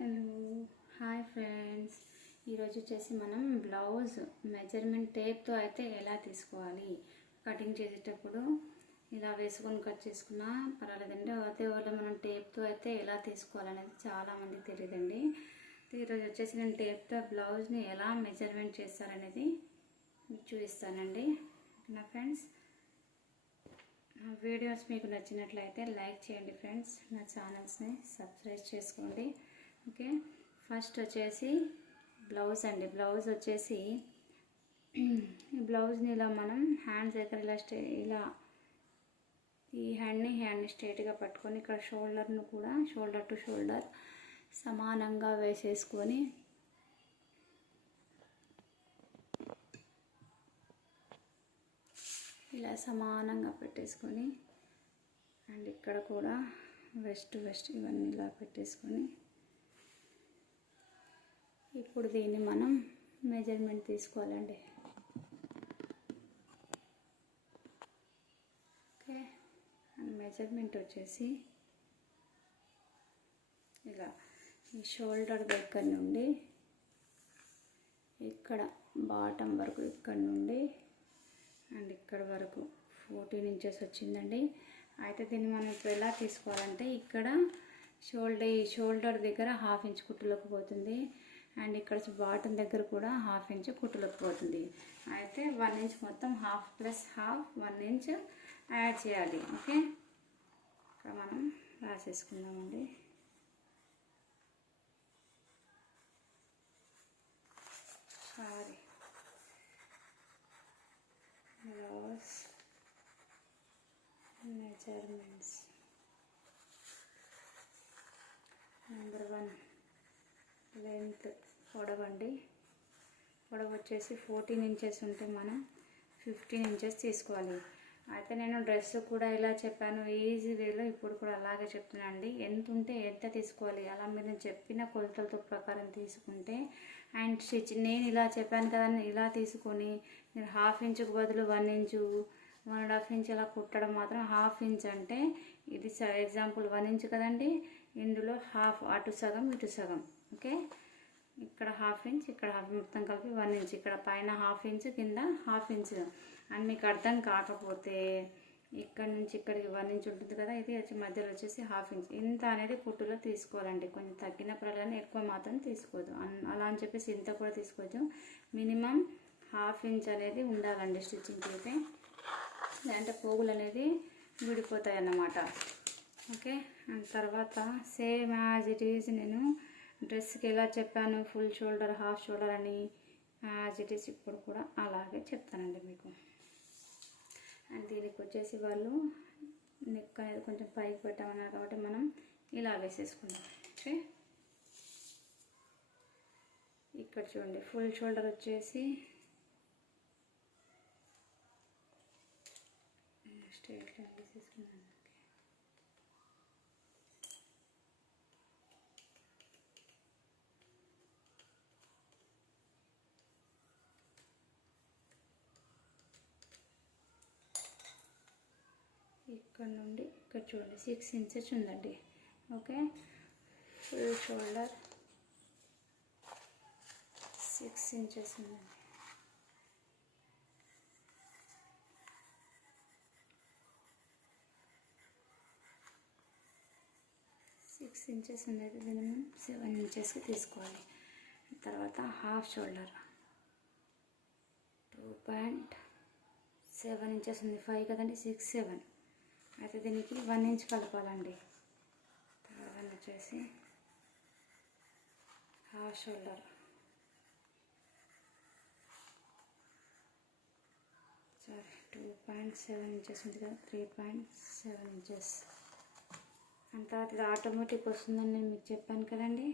Hello hi friends, ఈరోజు వచ్చేసి మనం బ్లౌజ్ మెజర్మెంట్ టేప్తో అయితే ఎలా తీసుకోవాలి, కటింగ్ చేసేటప్పుడు ఇలా వేసుకొని కట్ చేసుకున్నా పర్వాలేదండి. అదే వాళ్ళు మనం టేప్తో అయితే ఎలా తీసుకోవాలనేది చాలామందికి తెలియదండి. ఈరోజు వచ్చేసి నేను టేప్తో బ్లౌజ్ని ఎలా మెజర్మెంట్ చేస్తారనేది మీకు చూపిస్తానండి. నా ఫ్రెండ్స్, నా వీడియోస్ మీకు నచ్చినట్లయితే లైక్ చేయండి ఫ్రెండ్స్, నా ఛానల్స్ని సబ్స్క్రైబ్ చేసుకోండి. ఓకే, ఫస్ట్ వచ్చేసి బ్లౌజ్ అండి. బ్లౌజ్ వచ్చేసి ఈ బ్లౌజ్ని ఇలా మనం హ్యాండ్స్ దగ్గర ఇలా ఈ హ్యాండ్ని స్ట్రైట్గా పట్టుకొని ఇక్కడ షోల్డర్ను కూడా షోల్డర్ టు షోల్డర్ సమానంగా వేసేసుకొని ఇలా సమానంగా పెట్టేసుకొని అండ్ ఇక్కడ కూడా వెస్ట్ ఇవన్నీ ఇలా పెట్టేసుకొని ఇప్పుడు దీన్ని మనం మెజర్మెంట్ తీసుకోవాలండి. ఓకే, మెజర్మెంట్ వచ్చేసి ఇలా ఈ షోల్డర్ దగ్గర నుండి ఇక్కడ బాటమ్ వరకు ఇక్కడ నుండి అండ్ ఇక్కడ వరకు 14 ఇంచెస్ వచ్చిందండి. అయితే దీన్ని మనం ఇప్పుడు ఎలా తీసుకోవాలంటే ఇక్కడ షోల్డర్ దగ్గర 1/2 ఇంచ్ కుట్టులోకి పోతుంది అండ్ ఇక్కడ బాటమ్ దగ్గర కూడా 1/2 ఇంచ్ కుట్టులోకి పోతుంది. అయితే 1 ఇంచ్ మొత్తం 1/2 + 1/2 1 ఇంచ్ యాడ్ చేయాలి. ఓకే, ఇక్కడ మనం రాసేసుకుందామండి. బ్లౌజ్ మెజర్మెంట్స్ నెంబర్ 1 లెంత్ పొడవండి. పొడవు వచ్చేసి 14 ఇంచెస్ ఉంటే మనం 15 ఇంచెస్ తీసుకోవాలి. అయితే నేను డ్రెస్ కూడా ఇలా చెప్పాను, ఈజీ వేలో ఇప్పుడు కూడా అలాగే చెప్తున్నాను అండి. ఎంత ఉంటే ఎంత తీసుకోవాలి అలా మీరు చెప్పిన కొలతలతో ప్రకారం తీసుకుంటే అండ్ స్టిచ్ నేను ఇలా చెప్పాను కదా ఇలా తీసుకొని మీరు 1/2 ఇంచుకు బదులు 1 ఇంచు 1.5 ఇంచ్ అలా కుట్టడం మాత్రం 1/2 ఇంచ్ అంటే ఇది ఎగ్జాంపుల్ 1 ఇంచ్ కదండి, ఇందులో 1/2 అటు సగం ఇటు సగం. ఓకే, ఇక్కడ 1/2 ఇంచ్ ఇక్కడ 1/2 మొత్తం కలిపి 1 ఇంచ్, ఇక్కడ పైన 1/2 ఇంచ్ కింద 1/2 ఇంచ్. అని మీకు అర్థం కాకపోతే ఇక్కడ నుంచి ఇక్కడికి 1 ఇంచ్ ఉంటుంది కదా, ఇది వచ్చి మధ్యలో వచ్చేసి 1/2 ఇంచ్. ఇంత అనేది కుట్టులో తీసుకోవాలండి. కొంచెం తగ్గిన పర్వాలని ఎక్కువ మాత్రం తీసుకోవద్దు. అలా అని చెప్పేసి ఇంత కూడా తీసుకోవద్దు. మినిమం 1/2 ఇంచ్ అనేది ఉండాలండి స్టిచ్చింగ్కి. అయితే లేదంటే పోగులు అనేది విడిపోతాయి అన్నమాట. ఓకే, అండ్ తర్వాత సేమ్ యాజ్ ఇట్ ఈజ్ నేను డ్రెస్కి ఎలా చెప్పాను ఫుల్ షోల్డర్ హాఫ్ షోల్డర్ అని యాజ్ ఇట్ ఈస్ ఇప్పుడు కూడా అలాగే చెప్తానండి మీకు. అండ్ దీనికి వచ్చేసి వాళ్ళు నెక్ అనేది కొంచెం పైకి పెట్టమన్నారు కాబట్టి మనం ఇలా వేసేసుకుందాం. ఓకే, ఇక్కడ చూడండి ఫుల్ షోల్డర్ వచ్చేసి స్ట్రైట్ లైన్ వేసేసుకున్నాను. ఇక్కడ నుండి ఇక్కడ చూడండి 6 ఇంచెస్ ఉందండి. ఓకే, ఫుల్ షోల్డర్ 6 ఇంచెస్ ఉందండి. సిక్స్ ఇంచెస్ ఉండేది దీన్ని మనం 7 ఇంచెస్కి తీసుకోవాలి. తర్వాత హాఫ్ షోల్డర్ 2.7 ఇంచెస్ ఉంది. 5 కదండి, 6 7. అయితే దీనికి 1 ఇంచ్ కలపాలండి. తర్వాత వచ్చేసి హాఫ్ షోల్డర్ సారీ 2.7 ఇంచెస్ ఉంది కదా, 3.7 ఇంచెస్. అండ్ తర్వాత ఇది ఆటోమేటిక్ వస్తుందని నేను మీకు చెప్పాను కదండి.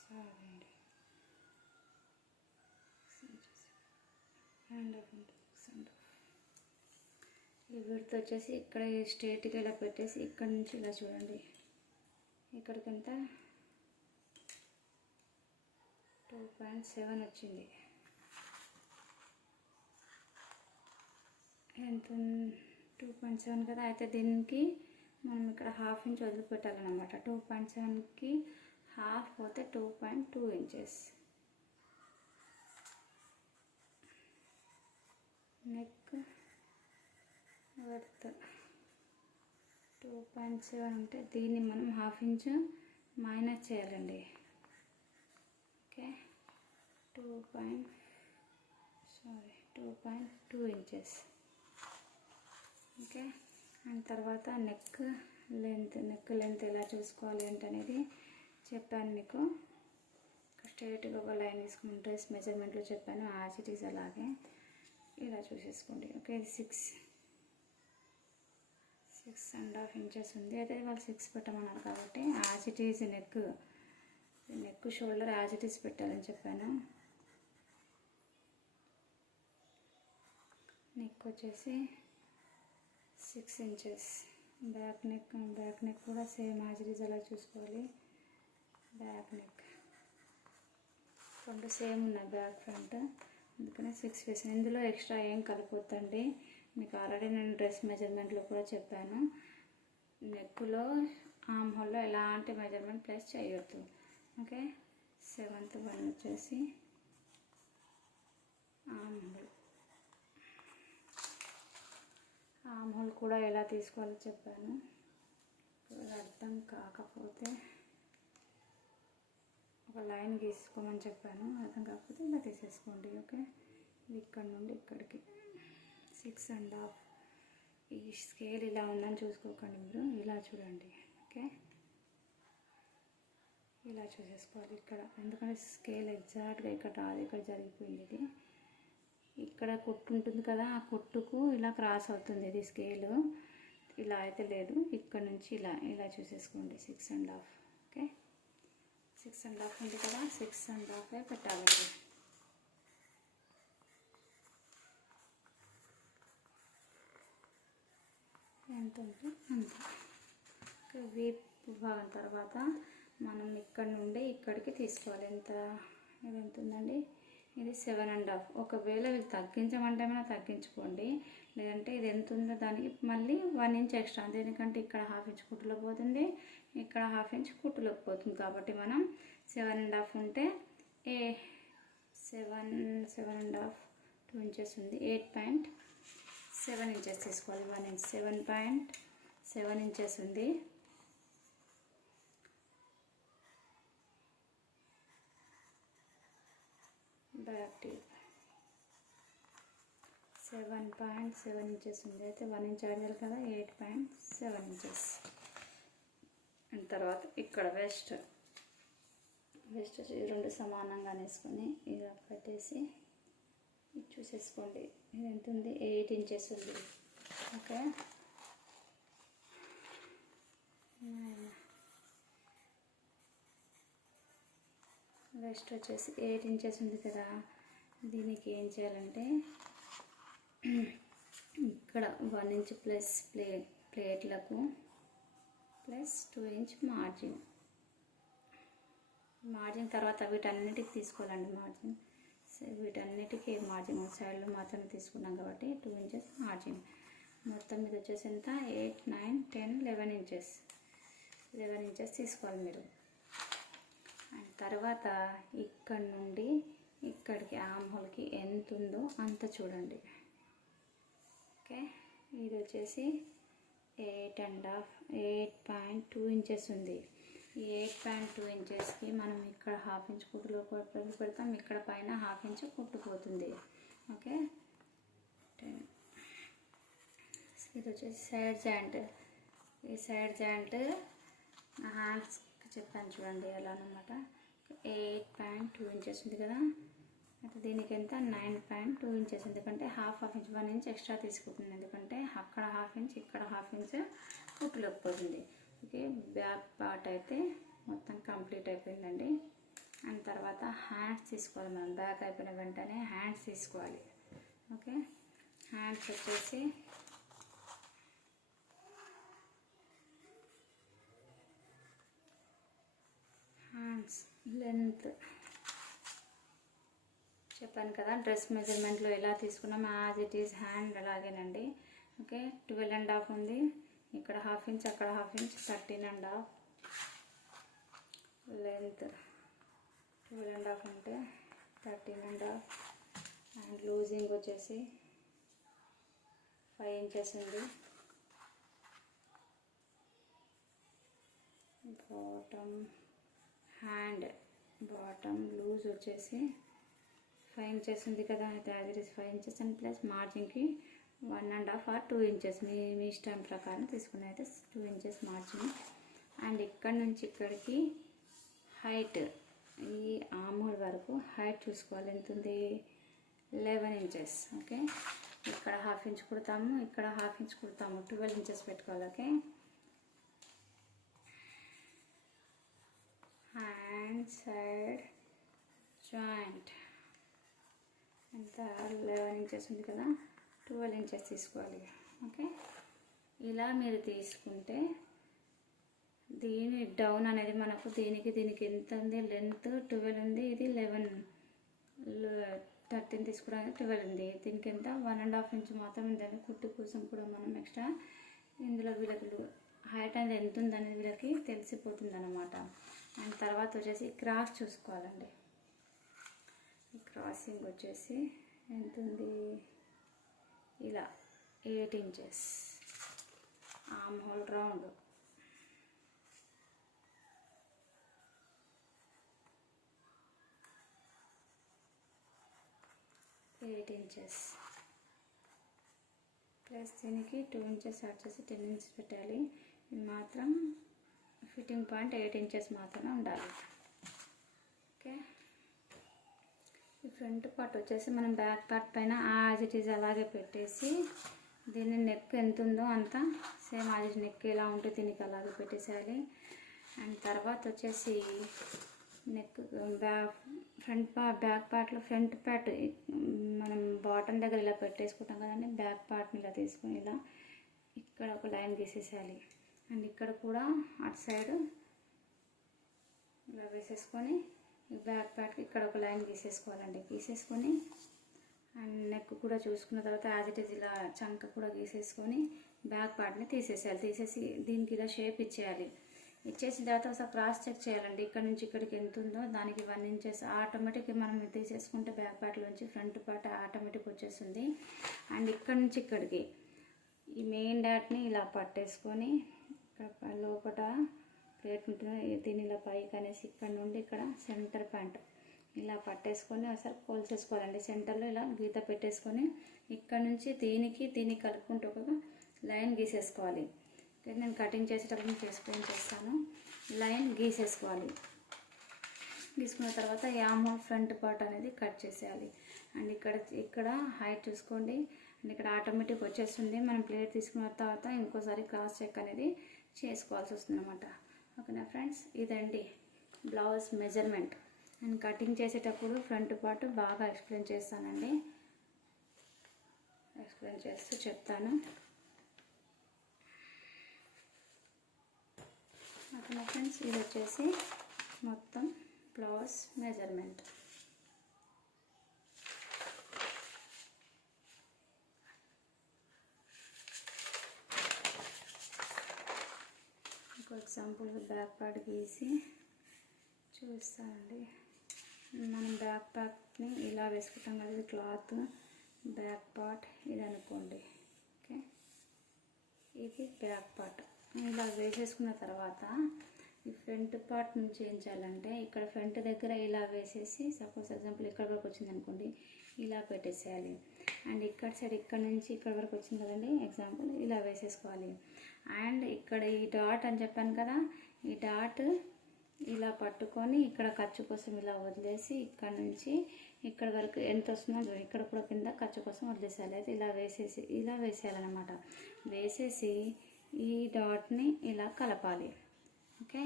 సారీ అండి, ఈ విడత వచ్చేసి ఇక్కడ స్ట్రేట్గా ఇలా పెట్టేసి ఇక్కడ నుంచి ఇలా చూడండి ఇక్కడికంతా 2.7 వచ్చింది. ఎంత 2.7 కదా, అయితే దీనికి మనం ఇక్కడ హాఫ్ ఇంచ్ వదిలిపెట్టాలన్నమాట. 2.7కి హాఫ్ పోతే 2.2 ఇంచెస్. నెక్ వర్త్ 2.7 ఉంటే దీన్ని మనం హాఫ్ ఇంచు మైనస్ చేయాలండి. Okay, 2.2 inches. ఓకే, అండ్ తర్వాత నెక్ లెంత్ ఎలా చూసుకోవాలి ఏంటనేది చెప్పాను మీకు. స్ట్రైట్గా ఒక లైన్ తీసుకుని డ్రెస్ మెజర్మెంట్లో చెప్పాను, యాజ్ ఇట్ ఈజ్ అలాగే ఇలా చూసేసుకోండి. ఓకే, ఇది 6.5 ఇంచెస్ ఉంది. అయితే వాళ్ళు 6 పెట్టమన్నారు కాబట్టి as it is neck shoulder as it is పెట్టాలని చెప్పాను. నెక్ వచ్చేసి 6 ఇంచెస్. బ్యాక్ నెక్ కూడా సేమ్ యాజ్ ఇట్ ఈజ్ అలా చూసుకోవాలి. బ్యాక్ నెక్ రెండు సేమ్ ఉన్నాయి, బ్యాక్ ఫ్రంట్, అందుకనే 6 వేసాను. ఇందులో ఎక్స్ట్రా ఏం కలపొద్దండి, మీకు ఆల్రెడీ నేను డ్రెస్ మెజర్మెంట్లో కూడా చెప్పాను. నెక్లో ఆర్మ్ హోల్లో ఎలాంటి మెజర్మెంట్ ప్లేస్ చేయొద్దు. ఓకే, 7th వన్ వచ్చేసి ఆర్మ్ హోల్ కూడా ఎలా తీసుకోవాలో చెప్పాను. అర్థం కాకపోతే ఒక లైన్ గీసుకోమని చెప్పాను, అర్థం కాకపోతే ఇలా తీసేసుకోండి. ఓకే, ఇక్కడ నుండి ఇక్కడికి 6.5. ఈ స్కేల్ ఇలా ఉందని చూసుకోకండి మీరు, ఇలా చూడండి. ఓకే, ఇలా చూసేసుకోవాలి ఇక్కడ, ఎందుకంటే స్కేల్ ఎగ్జాక్ట్గా ఇక్కడ రాదు, ఇక్కడ జరిగిపోయింది. ఇది ఇక్కడ కొట్టు ఉంటుంది కదా, ఆ కొట్టుకు ఇలా క్రాస్ అవుతుంది ఇది స్కేలు, ఇలా అయితే లేదు. ఇక్కడ నుంచి ఇలా చూసేసుకోండి 6.5. ఓకే, 6.5 ఉంది కదా, 6.5 పెట్టాలండి. ఎంత ఉంటే అంత. వీపు భాగం తర్వాత మనం ఇక్కడ నుండి ఇక్కడికి తీసుకోవాలి. ఇది ఎంత ఉందండి, ఇది 7.5. ఒకవేళ వీళ్ళు తగ్గించమంటే మనం తగ్గించుకోండి, లేదంటే ఇది ఎంత ఉందో దానికి మళ్ళీ 1 ఇంచ్ ఎక్స్ట్రా. ఎందుకంటే ఇక్కడ హాఫ్ ఇంచ్ కుట్టులోకి పోతుంది, ఇక్కడ హాఫ్ ఇంచ్ కుట్టులోకి పోతుంది, కాబట్టి మనం 7.5 ఉంటే 7.5 2 ఇంచెస్ ఉంది, 8.7 ఇంచెస్ తీసుకోవాలి. 1 ఇంచ్ 7.7 ఇంచెస్ ఉంది. బ్యాక్ టీప్ 7.7 ఇంచెస్ ఉంది. అయితే 1 ఇంచ్ యాడ్ చేయాలి కదా, 8.7 ఇంచెస్. అండ్ తర్వాత ఇక్కడ వెస్ట్ రెండు సమానంగా వేసుకొని ఇలా పెట్టేసి ఇది చూసేసుకోండి. ఇది ఎంత ఉంది, 8 ఇంచెస్ ఉంది. ఓకే, వెస్ట్ వచ్చేసి 8 ఇంచెస్ ఉంది కదా, దీనికి ఏం చేయాలంటే ఇక్కడ 1 ఇంచ్ ప్లస్ ప్లేట్లకు ప్లస్ 2 ఇంచ్ మార్జిన్ తర్వాత వీటన్నిటికి తీసుకోవాలండి. వీటన్నిటికీ మార్జిన్ సైడ్లో మాత్రమే తీసుకున్నాం కాబట్టి 2 ఇంచెస్ మార్జిన్. మొత్తం మీద వచ్చేసి ఎంత, 8, 9, 10, 11 ఇంచెస్. 11 ఇంచెస్ తీసుకోవాలి మీరు. అండ్ తర్వాత ఇక్కడ నుండి ఇక్కడికి ఆర్మ్ హోల్కి ఎంత ఉందో అంత చూడండి. ఓకే, ఇది వచ్చేసి 8.2 ఇంచెస్ ఉంది. ఈ 8.2 ఇంచెస్కి మనం ఇక్కడ హాఫ్ ఇంచ్ కుట్టులో పెడతాం, ఇక్కడ పైన హాఫ్ ఇంచ్ కుట్టుపోతుంది. ఓకే, ఇది వచ్చేసి సైడ్ జాయింట్. ఈ సైడ్ జాయింట్ హ్యాండ్స్ చెప్పాను చూడండి ఎలా అన్నమాట. 8.2 ఇంచెస్ ఉంది కదా, అయితే దీనికి ఎంత 9.2 ఇంచెస్. ఎందుకంటే హాఫ్ ఇంచ్ 1 ఇంచ్ ఎక్స్ట్రా తీసుకుంటుంది, ఎందుకంటే అక్కడ హాఫ్ ఇంచ్ ఇక్కడ హాఫ్ ఇంచ్ కుట్టులేకపోతుంది. ఓకే, బ్యాక్ పార్ట్ అయితే మొత్తం కంప్లీట్ అయిపోయిందండి. అండ్ తర్వాత హ్యాండ్స్ తీసుకోవాలి మనం. బ్యాక్ అయిపోయిన వెంటనే హ్యాండ్స్ తీసుకోవాలి. ఓకే, హ్యాండ్స్ వచ్చేసి లెంత్ చెప్పాను కదా, డ్రెస్ మెజర్మెంట్లో ఎలా తీసుకున్నాం యాజ్ ఇట్ ఈజ్ హ్యాండ్ అలాగేనండి. ఓకే. 12.5 ఉంది, ఇక్కడ 1/2 ఇంచ్, అక్కడ 1/2 ఇంచ్, 13.5 లెంత్. 12.5 అంటే 13.5 అండ్ లూజింగ్ వచ్చేసి 5 ఇంచెస్ ఉంది. బాటమ్ లూజ్ వచ్చేసి 5 ఇంచెస్ ఉంది కదా, అయితే as it is 5 inches and plus మార్జిన్కి 1.5 ఆర్ 2 ఇంచెస్ మీ ఇష్టం ప్రకారం తీసుకుని అయితే 2 ఇంచెస్ మార్జిన్. అండ్ ఇక్కడ నుంచి ఇక్కడికి హైట్, ఈ ఆర్మ్ వరకు హైట్ చూసుకోవాలి. ఎంత ఉంది? 11 ఇంచెస్. ఓకే. ఇక్కడ 1/2 ఇంచ్ కుడతాము, ఇక్కడ 1/2 ఇంచ్ కుడతాము, 12 ఇంచెస్ పెట్టుకోవాలి. ఓకే. హ్యాండ్ సైడ్ జాయింట్ ఎంత? 11 ఇంచెస్ ఉంది కదా, 12 ఇంచెస్ తీసుకోవాలి. ఓకే. ఇలా మీరు తీసుకుంటే దీని డౌన్ అనేది మనకు దీనికి ఎంత ఉంది? లెంత్ 12 ఉంది, ఇది 11, 13 తీసుకోవడానికి 12 ఉంది. దీనికి ఎంత? 1.5 ఇంచ్ మాత్రం ఉందని కుట్టు కోసం కూడా మనం ఎక్స్ట్రా ఇందులో వీళ్ళకి హైట్ అనేది ఎంత ఉందనేది వీళ్ళకి తెలిసిపోతుంది అన్నమాట. అండ్ తర్వాత వచ్చేసి క్రాస్ చూసుకోవాలండి. క్రాసింగ్ వచ్చేసి ఎంత ఉంది? ఇలా 8 inches. Arm whole round 8 inches plus దీనికి 2 ఇంచెస్ యాడ్ చేసి 10 ఇంచెస్ పెట్టాలి. ఇది మాత్రం ఫిట్టింగ్ పాయింట్ 8 ఇంచెస్ మాత్రమే ఉండాలి. ఓకే. ఈ ఫ్రంట్ పార్ట్ వచ్చేసి మనం బ్యాక్ పార్ట్ పైన యాజ్ ఇట్ ఈజ్ అలాగే పెట్టేసి దీన్ని నెక్ ఎంత ఉందో అంత సేమ్ యాజ్ ఇట్ నెక్ ఎలా ఉంటే దీనికి అలాగే పెట్టేసేయాలి. అండ్ తర్వాత వచ్చేసి నెక్ బ్యాక్ పార్ట్లో ఫ్రంట్ పార్ట్ మనం బాటమ్ దగ్గర ఇలా పెట్టేసుకుంటాం కదండి. బ్యాక్ పార్ట్ని ఇలా తీసుకొని ఇలా ఇక్కడ ఒక లైన్ గీసేసేయాలి. అండ్ ఇక్కడ కూడా అటు సైడ్ ఇలా వేసేసుకొని బ్యాక్ పార్ట్కి ఇక్కడ ఒక లైన్ గీసేసుకోవాలండి. గీసేసుకొని అండ్ నెక్ కూడా చూసుకున్న తర్వాత యాజ్ ఇట్ ఈజ్ ఇలా చంక కూడా గీసేసుకొని బ్యాక్ పార్ట్ని తీసేసేయాలి. తీసేసి దీనికి ఇలా షేప్ ఇచ్చేయాలి. ఇచ్చేసిన తర్వాత ఒకసారి క్రాస్ చెక్ చేయాలండి. ఇక్కడ నుంచి ఇక్కడికి ఎంత ఉందో దానికి 1 ఇంచెస్ ఆటోమేటిక్గా మనం తీసేసుకుంటే బ్యాక్ పార్ట్లోంచి ఫ్రంట్ పార్ట్ ఆటోమేటిక్ వచ్చేస్తుంది. అండ్ ఇక్కడ నుంచి ఇక్కడికి ఈ మెయిన్ డాట్ని ఇలా పట్టేసుకొని ఇక్కడ లోపల ప్లేట్ ఉంటుంది దీని ఇలా పైకి అనేసి ఇక్కడ నుండి ఇక్కడ సెంటర్ పాయింట్ ఇలా పట్టేసుకొని ఒకసారి కోల్చేసుకోవాలండి. సెంటర్లో ఇలా గీత పెట్టేసుకొని ఇక్కడ నుంచి దీనికి కలుపుకుంటూ ఒక లైన్ గీసేసుకోవాలి. నేను కటింగ్ చేసేటప్పుడు మీకు ఎక్స్ప్లెయిన్ చేస్తాను. లైన్ గీసేసుకోవాలి. గీసుకున్న తర్వాత ఈ ఆర్మ్ హోల్ ఫ్రంట్ పార్ట్ అనేది కట్ చేసేయాలి. అండ్ ఇక్కడ హైట్ చూసుకోండి. అండ్ ఇక్కడ ఆటోమేటిక్ వచ్చేస్తుంది. మనం ప్లేట్ తీసుకున్న తర్వాత ఇంకోసారి క్రాస్ చెక్ అనేది చేసుకోవాల్సి వస్తుంది అన్నమాట. ఓకేనా ఫ్రెండ్స్, ఇదండి బ్లౌజ్ మెజర్మెంట్. అండ్ కటింగ్ చేసేటప్పుడు ఫ్రంట్ పార్ట్ బాగా ఎక్స్ప్లెయిన్ చేస్తానండి. ఎక్స్ప్లెయిన్ చేస్తూ చెప్తాను. ఓకేనా ఫ్రెండ్స్, ఇది వచ్చేసి మొత్తం బ్లౌజ్ మెజర్మెంట్. ఒక ఎగ్జాంపుల్ బ్యాక్ పార్ట్ గీసి చూస్తానండి. మనం బ్యాక్ పార్ట్ని ఇలా వేసుకుంటాం కదా, ఇది క్లాత్ బ్యాక్ పార్ట్ ఇది అనుకోండి. ఓకే, ఇది బ్యాక్ పార్ట్ ఇలా వేసేసుకున్న తర్వాత ఈ ఫ్రంట్ పార్ట్ నుంచి ఏం చేయాలంటే ఇక్కడ ఫ్రంట్ దగ్గర ఇలా వేసేసి సపోజ్ ఎగ్జాంపుల్ ఇక్కడ వరకు వచ్చింది అనుకోండి, ఇలా పెట్టేసేయాలి. అండ్ ఇక్కడ సైడ్ ఇక్కడ నుంచి ఇక్కడ వరకు వచ్చింది కదండి ఎగ్జాంపుల్, ఇలా వేసేసుకోవాలి. అండ్ ఇక్కడ ఈ డాట్ అని చెప్పాను కదా, ఈ డాట్ ఇలా పట్టుకొని ఇక్కడ ఖర్చు కోసం ఇలా వదిలేసి ఇక్కడ నుంచి ఇక్కడ వరకు ఎంత వస్తుందో ఇక్కడ కూడా కింద ఖర్చు కోసం వదిలేసేయాలి. అయితే ఇలా వేసేయాలన్నమాట. వేసేసి ఈ డాట్ని ఇలా కలపాలి. ఓకే,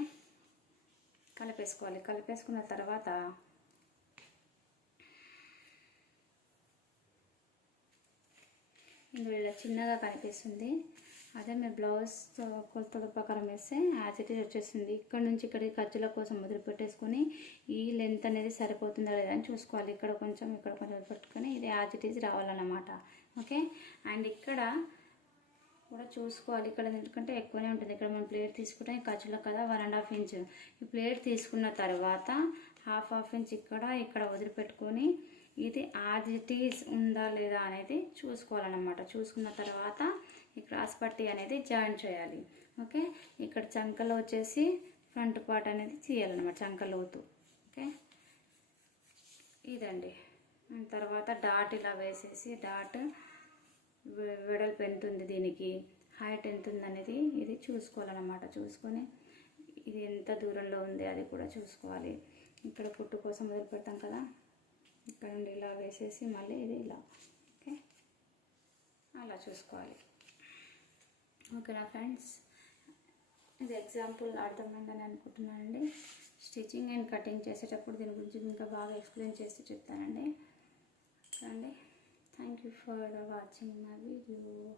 కలిపేసుకోవాలి. కలిపేసుకున్న తర్వాత ఇందులో ఇలా చిన్నగా కనిపిస్తుంది. అదే మీరు బ్లౌజ్ కొలతల ప్రకారం వేస్తే యాజ్ ఇట్ ఈజ్ వచ్చేస్తుంది. ఇక్కడ నుంచి ఇక్కడికి ఖర్చుల కోసం వదిలిపెట్టేసుకొని ఈ లెంత్ అనేది సరిపోతుందా లేదా అని చూసుకోవాలి. ఇక్కడ కొంచెం వదిలిపెట్టుకొని ఇది యాజ్ ఇట్ ఈజ్ రావాలన్నమాట. ఓకే, అండ్ ఇక్కడ కూడా చూసుకోవాలి. ఇక్కడ ఎందుకంటే ఎక్కువనే ఉంటుంది. ఇక్కడ మనం ప్లేట్ తీసుకుంటే ఖర్చులకు కదా 1.5 ఇంచ్. ఈ ప్లేట్ తీసుకున్న తర్వాత హాఫ్ ఇంచ్ ఇక్కడ వదిలిపెట్టుకొని ఇది యాజ్ ఇట్ ఈజ్ ఉందా లేదా అనేది చూసుకోవాలన్నమాట. చూసుకున్న తర్వాత ఈ క్రాస్ పట్టీ అనేది జాయిన్ చేయాలి. ఓకే, ఇక్కడ చంకలో వచ్చేసి ఫ్రంట్ పార్ట్ అనేది తీయాలన్నమాట, చంకలోతు. ఓకే, ఇదండి. తర్వాత డాట్ ఇలా వేసేసి డాట్ వెడల్పు ఎంత ఉంది, దీనికి హైట్ ఎంత ఉంది అనేది ఇది చూసుకోవాలన్నమాట. చూసుకొని ఇది ఎంత దూరంలో ఉంది అది కూడా చూసుకోవాలి. ఇక్కడ కుట్టు కోసం మొదలు పెడతాం కదా, ఇక్కడ నుండి ఇలా వేసేసి మళ్ళీ ఇది ఇలా. ఓకే, అలా చూసుకోవాలి. ఓకేనా ఫ్రెండ్స్, ఇది ఎగ్జాంపుల్ అర్థమైందని అనుకుంటున్నానండి. స్టిచ్చింగ్ అండ్ కటింగ్ చేసేటప్పుడు దీని గురించి ఇంకా బాగా ఎక్స్ప్లెయిన్ చేసి చెప్తానండి. అండి, thank you for watching my video.